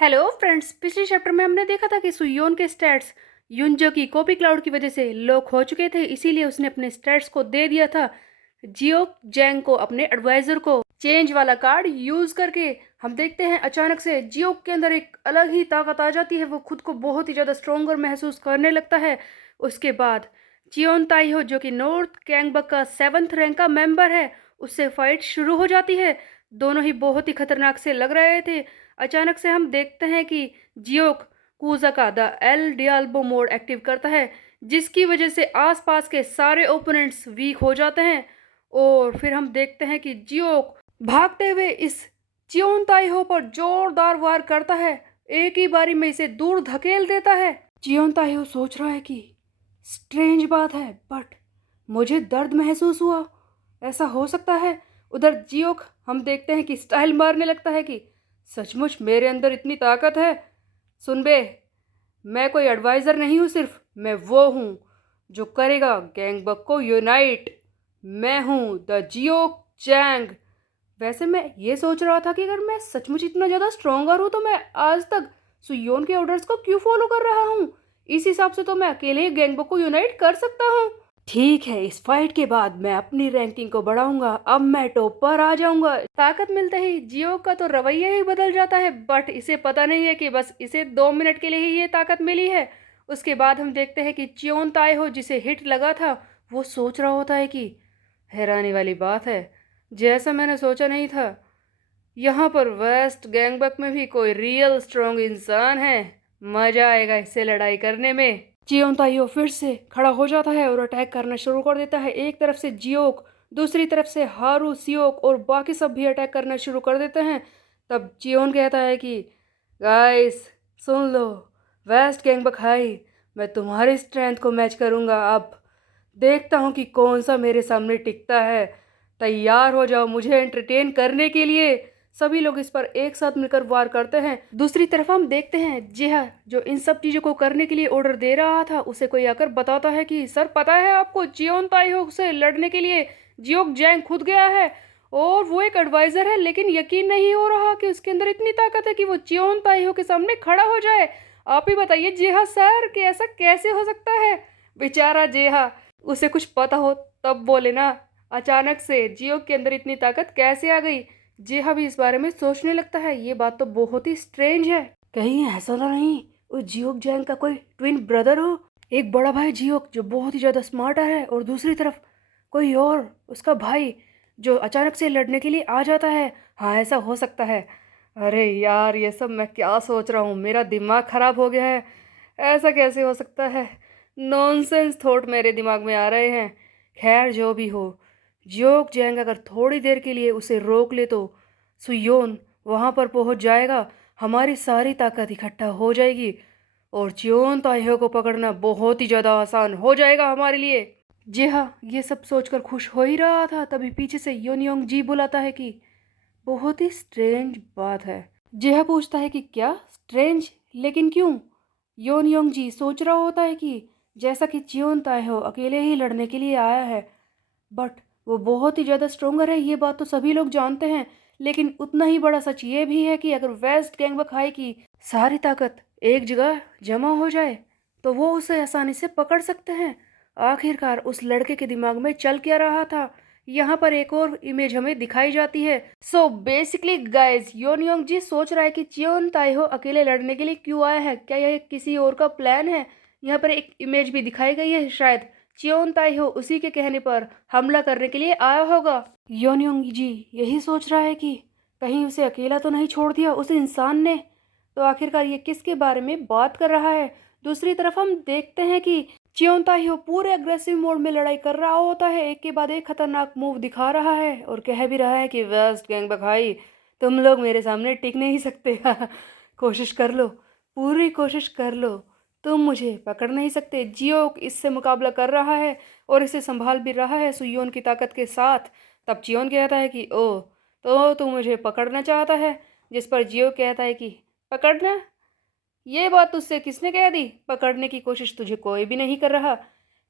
Hello friends, पिछले chapter में हमने देखा था कि सुयोन के स्टैट्स युनजो की कॉपी क्लाउड की वजह से लॉक हो चुके थे, इसीलिए उसने अपने स्टैट्स को दे दिया था जियो जैंग को, अपने एडवाइजर को। चेंज वाला कार्ड यूज करके हम देखते हैं अचानक से जियो के अंदर एक अलग ही ताकत आ जाती है। वो खुद को बहुत ही ज़्यादा स्ट्रोंगर महसूस करने लगता है। उसके बाद चियोन ताइहो, जो कि नॉर्थ गैंगबक का 7th रैंक का मेंबर है, उससे फाइट शुरू हो जाती है। दोनों ही बहुत ही खतरनाक से लग रहे थे। अचानक से हम देखते हैं कि जियोक कुजाका द एल डियाल्बो मोड एक्टिव करता है, जिसकी वजह से आसपास के सारे ओपोनेंट्स वीक हो जाते हैं। और फिर हम देखते हैं कि जियोक भागते हुए इस चियोन ताइहो पर जोरदार वार करता है, एक ही बारी में इसे दूर धकेल देता है। चियोन ताइहो सोच रहा है कि स्ट्रेंज बात है, बट मुझे दर्द महसूस हुआ, ऐसा हो सकता है। उधर जियोक हम देखते हैं कि स्टाइल मारने लगता है कि सचमुच मेरे अंदर इतनी ताकत है। सुन बे, मैं कोई एडवाइज़र नहीं हूँ, सिर्फ मैं वो हूँ जो करेगा गैंगबक को यूनाइट। मैं हूँ द जियो चैंग। वैसे मैं ये सोच रहा था कि अगर मैं सचमुच इतना ज़्यादा स्ट्रोंगर हूँ तो मैं आज तक सुयोन के ऑर्डर्स को क्यों फॉलो कर रहा हूँ। इस हिसाब से तो मैं अकेले ही गैंगबक को यूनाइट कर सकता हूँ। ठीक है, इस फाइट के बाद मैं अपनी रैंकिंग को बढ़ाऊंगा, अब मैं टॉप पर आ जाऊंगा। ताकत मिलते ही जियो का तो रवैया ही बदल जाता है, बट इसे पता नहीं है कि बस इसे 2 मिनट के लिए ही ये ताकत मिली है। उसके बाद हम देखते हैं कि चियोन ताइहो, जिसे हिट लगा था, वो सोच रहा होता है कि हैरानी वाली बात है, जैसा मैंने सोचा नहीं था, यहाँ पर वेस्ट गैंगबक में भी कोई रियल स्ट्रॉन्ग इंसान है। मजा आएगा इससे लड़ाई करने में। जियोन ताइयो फिर से खड़ा हो जाता है और अटैक करना शुरू कर देता है। एक तरफ से जियोक, दूसरी तरफ से हारू, सियोक और बाकी सब भी अटैक करना शुरू कर देते हैं। तब जियोन कहता है कि गाइस सुन लो, वेस्ट गैंगबक हाई, मैं तुम्हारी स्ट्रेंथ को मैच करूंगा। अब देखता हूँ कि कौन सा मेरे सामने टिकता है। तैयार हो जाओ मुझे एंटरटेन करने के लिए। सभी लोग इस पर एक साथ मिलकर वार करते हैं। दूसरी तरफ हम देखते हैं जिहा, जो इन सब चीजों को करने के लिए ऑर्डर दे रहा था, उसे कोई आकर बताता है कि सर, पता है आपको, जियोन ताइहो से लड़ने के लिए जियोक जैंग खुद गया है और वो एक एडवाइजर है, लेकिन यकीन नहीं हो रहा कि उसके अंदर इतनी ताकत है कि वो जियोन ताइहो के सामने खड़ा हो जाए। आप ही बताइए जिहा सर कि ऐसा कैसे हो सकता है। बेचारा जिहा, उसे कुछ पता हो तब बोले ना। अचानक से जियो के अंदर इतनी ताकत कैसे आ गई। जिहा भी इस बारे में सोचने लगता है, ये बात तो बहुत ही स्ट्रेंज है। कहीं ऐसा तो नहीं उस जियोक जैंग का कोई ट्विन ब्रदर हो, एक बड़ा भाई जियोक जो बहुत ही ज़्यादा स्मार्ट है, और दूसरी तरफ कोई और उसका भाई जो अचानक से लड़ने के लिए आ जाता है। हाँ, ऐसा हो सकता है। अरे यार, ये सब मैं क्या सोच रहा हूँ, मेरा दिमाग खराब हो गया है। ऐसा कैसे हो सकता है। नॉनसेंस थॉट मेरे दिमाग में आ रहे हैं। खैर, जो भी हो, जियोक जैंग अगर थोड़ी देर के लिए उसे रोक ले तो सुयोन वहां पर पहुंच जाएगा, हमारी सारी ताकत इकट्ठा हो जाएगी और जियोन ताइहो को पकड़ना बहुत ही ज़्यादा आसान हो जाएगा हमारे लिए। जी हाँ, ये सब सोचकर खुश हो ही रहा था, तभी पीछे से योनयोंग जी बुलाता है कि बहुत ही स्ट्रेंज बात है। जिहा पूछता है कि क्या स्ट्रेंज, लेकिन क्यों। योन योंग जी सोच रहा होता है कि जैसा कि चियोन ताइहो अकेले ही लड़ने के लिए आया है, बट वो बहुत ही ज़्यादा स्ट्रोंगर है, ये बात तो सभी लोग जानते हैं। लेकिन उतना ही बड़ा सच ये भी है कि अगर वेस्ट गैंगबक हाई की सारी ताकत एक जगह जमा हो जाए तो वो उसे आसानी से पकड़ सकते हैं। आखिरकार उस लड़के के दिमाग में चल क्या रहा था, यहाँ पर एक और इमेज हमें दिखाई जाती है। सो बेसिकली गाइस, योन योंग जी सोच रहा है कि चियोन ताइहो अकेले लड़ने के लिए क्यों आया है, क्या यह किसी और का प्लान है। यहाँ पर एक इमेज भी दिखाई गई है, शायद चियोन ताइहो उसी के कहने पर हमला करने के लिए आया होगा। योन योंग जी यही सोच रहा है कि कहीं उसे अकेला तो नहीं छोड़ दिया उस इंसान ने। तो आखिरकार ये किसके बारे में बात कर रहा है। दूसरी तरफ हम देखते हैं कि चियोन ताइहो पूरे अग्रेसिव मोड में लड़ाई कर रहा होता है, एक के बाद एक खतरनाक मूव दिखा रहा है और कह भी रहा है कि वेस्ट गैंगबक भाई, तुम लोग मेरे सामने टिक नहीं सकते। कोशिश कर लो, पूरी कोशिश कर लो, तुम मुझे पकड़ नहीं सकते। जियो इससे मुकाबला कर रहा है और इसे संभाल भी रहा है सुयोन की ताकत के साथ। तब चियोन कहता है कि ओ, तो तू मुझे पकड़ना चाहता है। जिस पर जियो कहता है कि पकड़ना, ये बात तुझसे किसने कह दी, पकड़ने की कोशिश तुझे कोई भी नहीं कर रहा।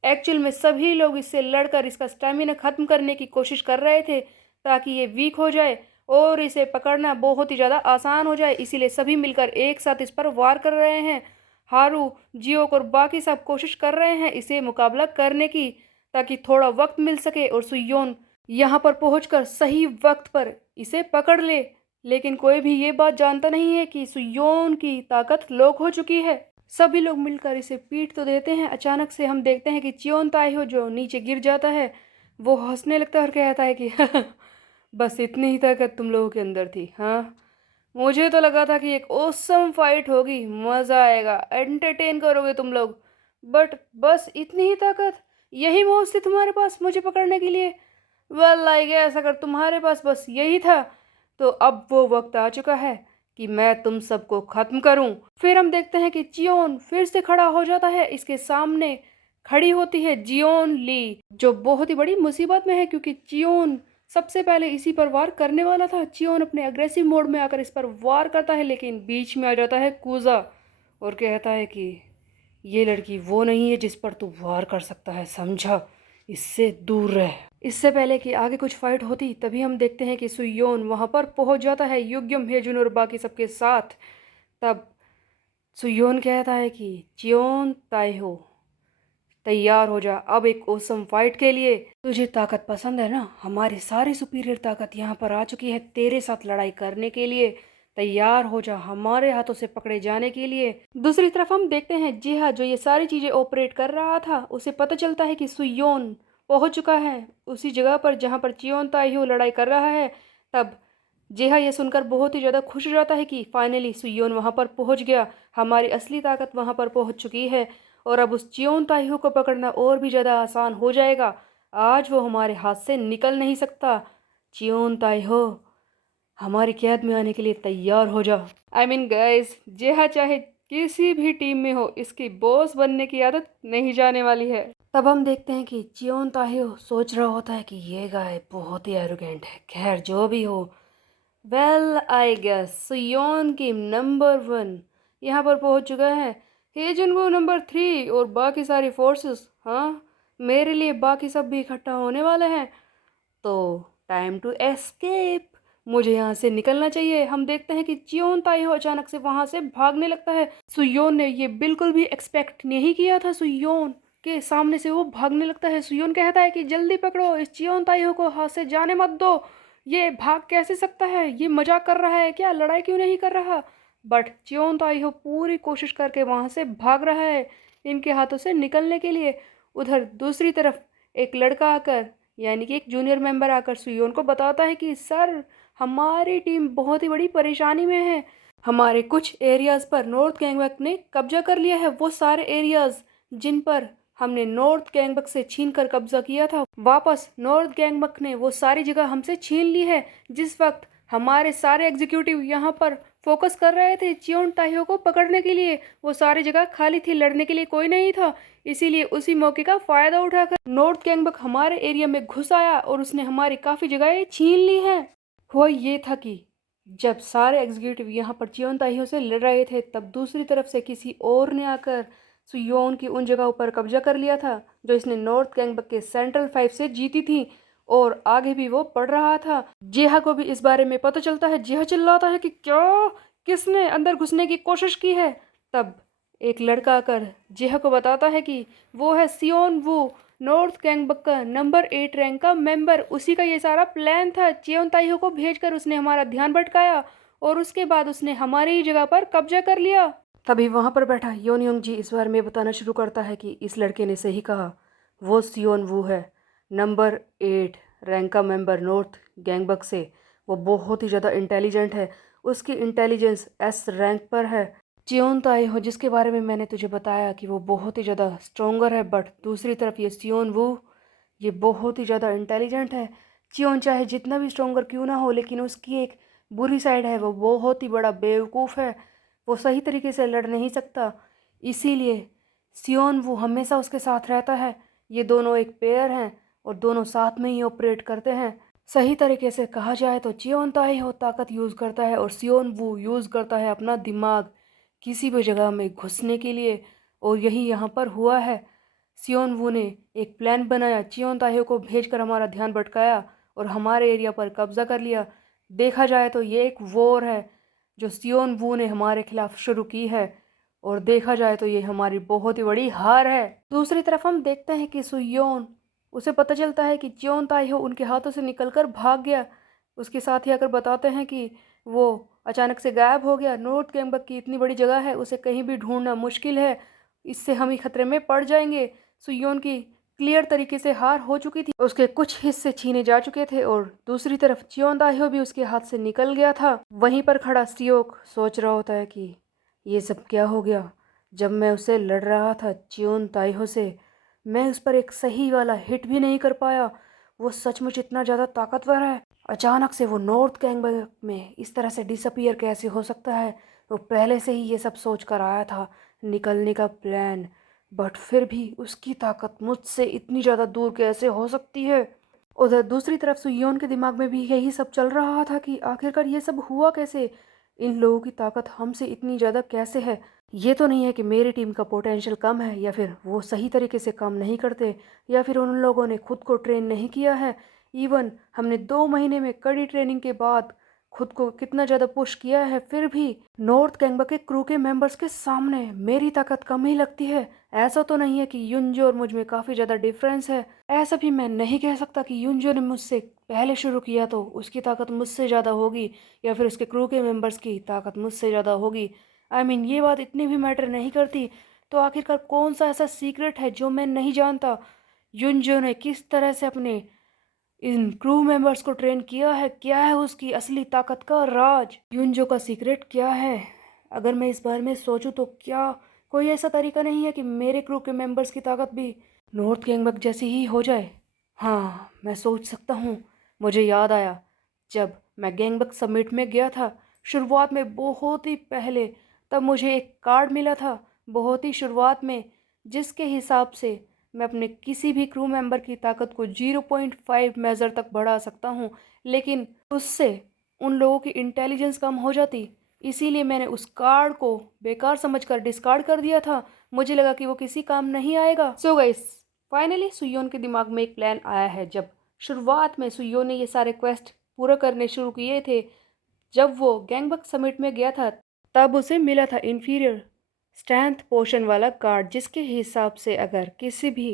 एक्चुअल में सभी लोग इससे लड़कर इसका स्टेमिना खत्म करने की कोशिश कर रहे थे ताकि ये वीक हो जाए और इसे पकड़ना बहुत ही ज़्यादा आसान हो जाए, इसीलिए सभी मिलकर एक साथ इस पर वार कर रहे हैं। हारू, जियोक और बाकी सब कोशिश कर रहे हैं इसे मुकाबला करने की, ताकि थोड़ा वक्त मिल सके और सुयोन यहाँ पर पहुंचकर सही वक्त पर इसे पकड़ ले। लेकिन कोई भी ये बात जानता नहीं है कि सुयोन की ताकत लोप हो चुकी है। सभी लोग मिलकर इसे पीट तो देते हैं। अचानक से हम देखते हैं कि चियोन ताइहो जो नीचे गिर जाता है, वो हंसने लगता है और कहता है कि बस इतनी ही ताकत तुम लोगों के अंदर थी, हाँ? मुझे तो लगा था कि एक ओसम फाइट होगी, मज़ा आएगा, एंटरटेन करोगे तुम लोग, बट बस इतनी ही ताकत, यही मौज थी तुम्हारे पास मुझे पकड़ने के लिए। वेल आई गेस अगर तुम्हारे पास बस यही था, तो अब वो वक्त आ चुका है कि मैं तुम सबको खत्म करूं। फिर हम देखते हैं कि चियोन फिर से खड़ा हो जाता है। इसके सामने खड़ी होती है जियोन ली, जो बहुत ही बड़ी मुसीबत में है, क्योंकि चियोन सबसे पहले इसी पर वार करने वाला था। चियोन अपने अग्रेसिव मोड में आकर इस पर वार करता है, लेकिन बीच में आ जाता है कूजा और कहता है कि ये लड़की वो नहीं है जिस पर तू वार कर सकता है, समझा? इससे दूर रह। इससे पहले कि आगे कुछ फाइट होती, तभी हम देखते हैं कि सुयोन वहां पर पहुंच जाता है युग्यम, हेजुन और बाकी सबके साथ। तब सुयोन कहता है कि चियोन ताइहो, तैयार हो जा अब एक ओसम फाइट के लिए। तुझे ताकत पसंद है ना? हमारी सारी सुपीरियर ताकत यहाँ पर आ चुकी है तेरे साथ लड़ाई करने के लिए। तैयार हो जा हमारे हाथों से पकड़े जाने के लिए। दूसरी तरफ हम देखते हैं जिहा, जो ये सारी चीजें ऑपरेट कर रहा था, उसे पता चलता है कि सुयोन पहुंच चुका है उसी जगह पर जहां पर चियोन ताइहो लड़ाई कर रहा है। तब जिहा ये सुनकर बहुत ही ज़्यादा खुश हो जाता है कि फाइनली सुयोन वहां पर पहुंच गया, हमारी असली ताकत वहां पर पहुंच चुकी है और अब उस चियोन ताइहो को पकड़ना और भी ज़्यादा आसान हो जाएगा। आज वो हमारे हाथ से निकल नहीं सकता। चियोन ताइहो, हमारी कैद में आने के लिए तैयार हो जा। आई मीन गाइस, जेहा चाहे किसी भी टीम में हो, इसकी बॉस बनने की आदत नहीं जाने वाली है। तब हम देखते हैं कि चियोन ताइहो सोच रहा होता है कि ये गाय बहुत ही एरोगेंट है। खैर जो भी हो, वेल आई गेस सुयोन की नंबर 1 यहाँ पर पहुंच चुका है। हेजन वो नंबर 3 और बाकी सारी फोर्सेस, हाँ, मेरे लिए बाकी सब भी इकट्ठा होने वाले हैं। तो टाइम टू एस्केप, मुझे यहाँ से निकलना चाहिए। हम देखते हैं कि चियोन ताइहो अचानक से वहां से भागने लगता है। सुयोन ने ये बिल्कुल भी एक्सपेक्ट नहीं किया था, सुयोन के सामने से वो भागने लगता है। सुयोन कहता है कि जल्दी पकड़ो इस चियोन ताइहो को, हाथ से जाने मत दो। ये भाग कैसे सकता है? ये मजाक कर रहा है क्या? लड़ाई क्यों नहीं कर रहा? बट चियोन ताइहो पूरी कोशिश करके वहां से भाग रहा है इनके हाथों से निकलने के लिए। उधर दूसरी तरफ एक लड़का आकर, यानी कि एक जूनियर मेंबर आकर सुयोन को बताता है कि सर, हमारी टीम बहुत ही बड़ी परेशानी में है। हमारे कुछ एरियाज पर नॉर्थ गैंगबक ने कब्जा कर लिया है। वो सारे एरियाज जिन पर हमने नॉर्थ गैंगबक से छीन कर कब्जा किया था, वापस नॉर्थ गैंगबक ने वो सारी जगह हमसे छीन ली है। जिस वक्त हमारे सारे एग्जीक्यूटिव यहाँ पर फोकस कर रहे थे चियोन ताइहो को पकड़ने के लिए, वो सारी जगह खाली थी, लड़ने के लिए कोई नहीं था। इसीलिए उसी मौके का फायदा उठाकर नॉर्थ गैंगबक हमारे एरिया में घुस आया और उसने हमारी काफी जगहें छीन ली हैं। हुआ ये था कि जब सारे एग्जीक्यूटिव यहाँ पर चियोन ताइहो से लड़ रहे थे, तब दूसरी तरफ से किसी और ने आकर सुयोन की उन जगहों पर कब्जा कर लिया था जो इसने नॉर्थ गैंगबक के सेंट्रल 5 से जीती थी, और आगे भी वो पढ़ रहा था। जेहा को भी इस बारे में पता चलता है। जेहा चिल्लाता है कि क्या, किसने अंदर घुसने की कोशिश की है? तब एक लड़का आकर जेहा को बताता है कि वो है सियोन वू, नॉर्थ गैंगबक का नंबर 8 रैंक का मेंबर। उसी का ये सारा प्लान था। चियोन ताइहो को भेजकर उसने हमारा ध्यान भटकाया और उसके बाद उसने हमारी ही जगह पर कब्जा कर लिया। तभी वहां पर बैठा योनयोंग जी इस बारे में बताना शुरू करता है कि इस लड़के ने सही कहा, वो सियोन वू है, नंबर 8 रैंक का मेंबर नॉर्थ गैंगबक से। वो बहुत ही ज़्यादा इंटेलिजेंट है, उसकी इंटेलिजेंस एस रैंक पर है। चियोन ताइहो, जिसके बारे में मैंने तुझे बताया कि वो बहुत ही ज़्यादा स्ट्रोंगर है, बट दूसरी तरफ ये सियोन वू, ये बहुत ही ज़्यादा इंटेलिजेंट है। चियोन चाहे जितना भी स्ट्रोंगर क्यों ना हो, लेकिन उसकी एक बुरी साइड है, वो बहुत ही बड़ा बेवकूफ़ है। वो सही तरीके से लड़ नहीं सकता, इसीलिए सियोन वो हमेशा उसके साथ रहता है। ये दोनों एक पेयर हैं और दोनों साथ में ही ऑपरेट करते हैं। सही तरीके से कहा जाए तो चियोन ताइहो ताकत यूज़ करता है और सियोन वू यूज़ करता है अपना दिमाग किसी भी जगह में घुसने के लिए, और यही यहाँ पर हुआ है। सियोन वू ने एक प्लान बनाया, चियोन ताइहो को भेजकर हमारा ध्यान भटकाया और हमारे एरिया पर कब्जा कर लिया। देखा जाए तो ये एक वॉर है जो सियोन वू ने हमारे खिलाफ शुरू की है, और देखा जाए तो ये हमारी बहुत ही बड़ी हार है। दूसरी तरफ हम देखते हैं कि सुयोन, उसे पता चलता है कि च्योन ताइहो उनके हाथों से निकलकर भाग गया। उसके साथ ही आकर बताते हैं कि वो अचानक से गायब हो गया। नॉर्थ कैम्बक की इतनी बड़ी जगह है, उसे कहीं भी ढूंढना मुश्किल है, इससे हम ही खतरे में पड़ जाएंगे। सुयोन की क्लियर तरीके से हार हो चुकी थी, उसके कुछ हिस्से छीने जा चुके थे, और दूसरी तरफ च्योन दाह्यो भी उसके हाथ से निकल गया था। वहीं पर खड़ा सियोक सोच रहा होता है कि ये सब क्या हो गया। जब मैं उसे लड़ रहा था च्योन ताइहो से, मैं उस पर एक सही वाला हिट भी नहीं कर पाया। वो सचमुच इतना ज़्यादा ताकतवर है। अचानक से वो नॉर्थ कैंगबक में इस तरह से डिसअपियर कैसे हो सकता है। वो पहले से ही ये सब सोच कर आया था, निकलने का प्लान, बट फिर भी उसकी ताकत मुझसे इतनी ज़्यादा दूर कैसे हो सकती है। उधर दूसरी तरफ सुयोन के दिमाग में भी यही सब चल रहा था कि आखिरकार ये सब हुआ कैसे, इन लोगों की ताकत हमसे इतनी ज़्यादा कैसे है। ये तो नहीं है कि मेरी टीम का पोटेंशियल कम है, या फिर वो सही तरीके से काम नहीं करते, या फिर उन लोगों ने खुद को ट्रेन नहीं किया है। इवन हमने 2 महीने में कड़ी ट्रेनिंग के बाद खुद को कितना ज़्यादा पुश किया है, फिर भी नॉर्थ कैंगबा के क्रू के मेंबर्स के सामने मेरी ताकत कम ही लगती है। ऐसा तो नहीं है कि युनजो और मुझ में काफ़ी ज़्यादा डिफरेंस है। ऐसा भी मैं नहीं कह सकता कि युनजो ने मुझसे पहले शुरू किया तो उसकी ताकत मुझसे ज़्यादा होगी, या फिर उसके क्रू के मेंबर्स की ताकत मुझसे ज़्यादा होगी। ये बात इतनी भी मैटर नहीं करती। तो आखिरकार कौन सा ऐसा सीक्रेट है जो मैं नहीं जानता। युनजो ने किस तरह से अपने इन क्रू मेंबर्स को ट्रेन किया है, क्या है उसकी असली ताकत का राज, युनजो का सीक्रेट क्या है। अगर मैं इस बारे में सोचूं तो क्या कोई ऐसा तरीका नहीं है कि मेरे क्रू के मेंबर्स की ताकत भी नॉर्थ गैंगबक जैसी ही हो जाए। हाँ, मैं सोच सकता हूँ। मुझे याद आया, जब मैं गैंगबक समिट में गया था शुरुआत में, बहुत ही पहले, तब मुझे एक कार्ड मिला था बहुत ही शुरुआत में, जिसके हिसाब से मैं अपने किसी भी क्रू मेंबर की ताकत को 0.5 मेज़र तक बढ़ा सकता हूँ, लेकिन उससे उन लोगों की इंटेलिजेंस कम हो जाती। इसीलिए मैंने उस कार्ड को बेकार समझकर डिस्कार्ड कर दिया था। मुझे लगा कि वो किसी काम नहीं आएगा। सो गाइस, फाइनली सुयोन के दिमाग में एक प्लान आया है। जब शुरुआत में सुयोन ने ये सारे क्वेस्ट पूरा करने शुरू किए थे, जब वो गैंगबक समिट में गया था, तब उसे मिला था इन्फीरियर स्ट्रेंथ पोशन वाला कार्ड, जिसके हिसाब से अगर किसी भी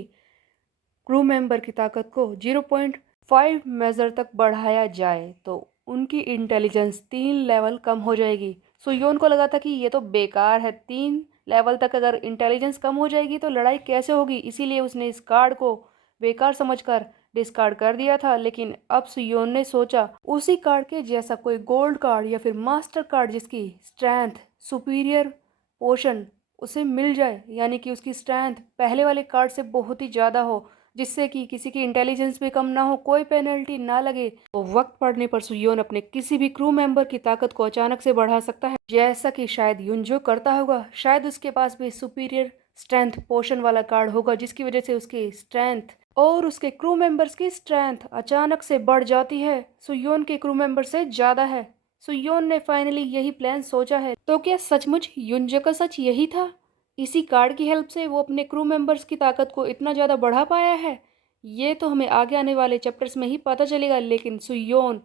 क्रू मेंबर की ताकत को 0.5 मेज़र तक बढ़ाया जाए तो उनकी इंटेलिजेंस 3 लेवल कम हो जाएगी। सो योन को लगा था कि ये तो बेकार है, 3 लेवल तक अगर इंटेलिजेंस कम हो जाएगी तो लड़ाई कैसे होगी। इसीलिए उसने इस कार्ड को बेकार समझकर डिस्कार्ड कर दिया था। लेकिन अब सुयोन ने सोचा उसी कार्ड के जैसा कोई गोल्ड कार्ड या फिर मास्टर कार्ड जिसकी स्ट्रेंथ सुपीरियर पोशन उसे मिल जाए, यानी कि उसकी स्ट्रेंथ पहले वाले कार्ड से बहुत ही ज़्यादा हो, जिससे कि किसी की इंटेलिजेंस भी कम ना हो, कोई पेनल्टी ना लगे। तो वक्त पड़ने पर सुयोन अपने किसी भी क्रू मेंबर की ताकत को अचानक से बढ़ा सकता है, जैसा कि शायद युनजो करता होगा। शायद उसके पास भी सुपीरियर स्ट्रेंथ पोशन वाला कार्ड होगा, जिसकी वजह से उसकी स्ट्रेंथ और उसके क्रू मेंबर्स की स्ट्रेंथ अचानक से बढ़ जाती है। सुयोन के क्रू मेंबर से ज़्यादा है। सुयोन ने फाइनली यही प्लान सोचा है। तो क्या सचमुच युनजो का सच यही था? इसी कार्ड की हेल्प से वो अपने क्रू मेंबर्स की ताकत को इतना ज़्यादा बढ़ा पाया है? ये तो हमें आगे आने वाले चैप्टर्स में ही पता चलेगा। लेकिन सुयोन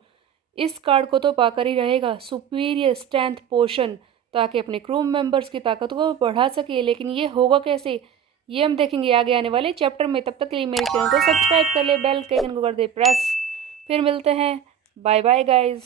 इस कार्ड को तो पाकर ही रहेगा, सुपीरियर स्ट्रेंथ पोशन, ताकि अपने क्रू मेंबर्स की ताकत को बढ़ा सके। लेकिन ये होगा कैसे, ये हम देखेंगे आगे आने वाले चैप्टर में। तब तक के लिए मेरे चैनल को सब्सक्राइब कर ले, बेल के आइकन को कर दे प्रेस। फिर मिलते हैं। Bye bye guys.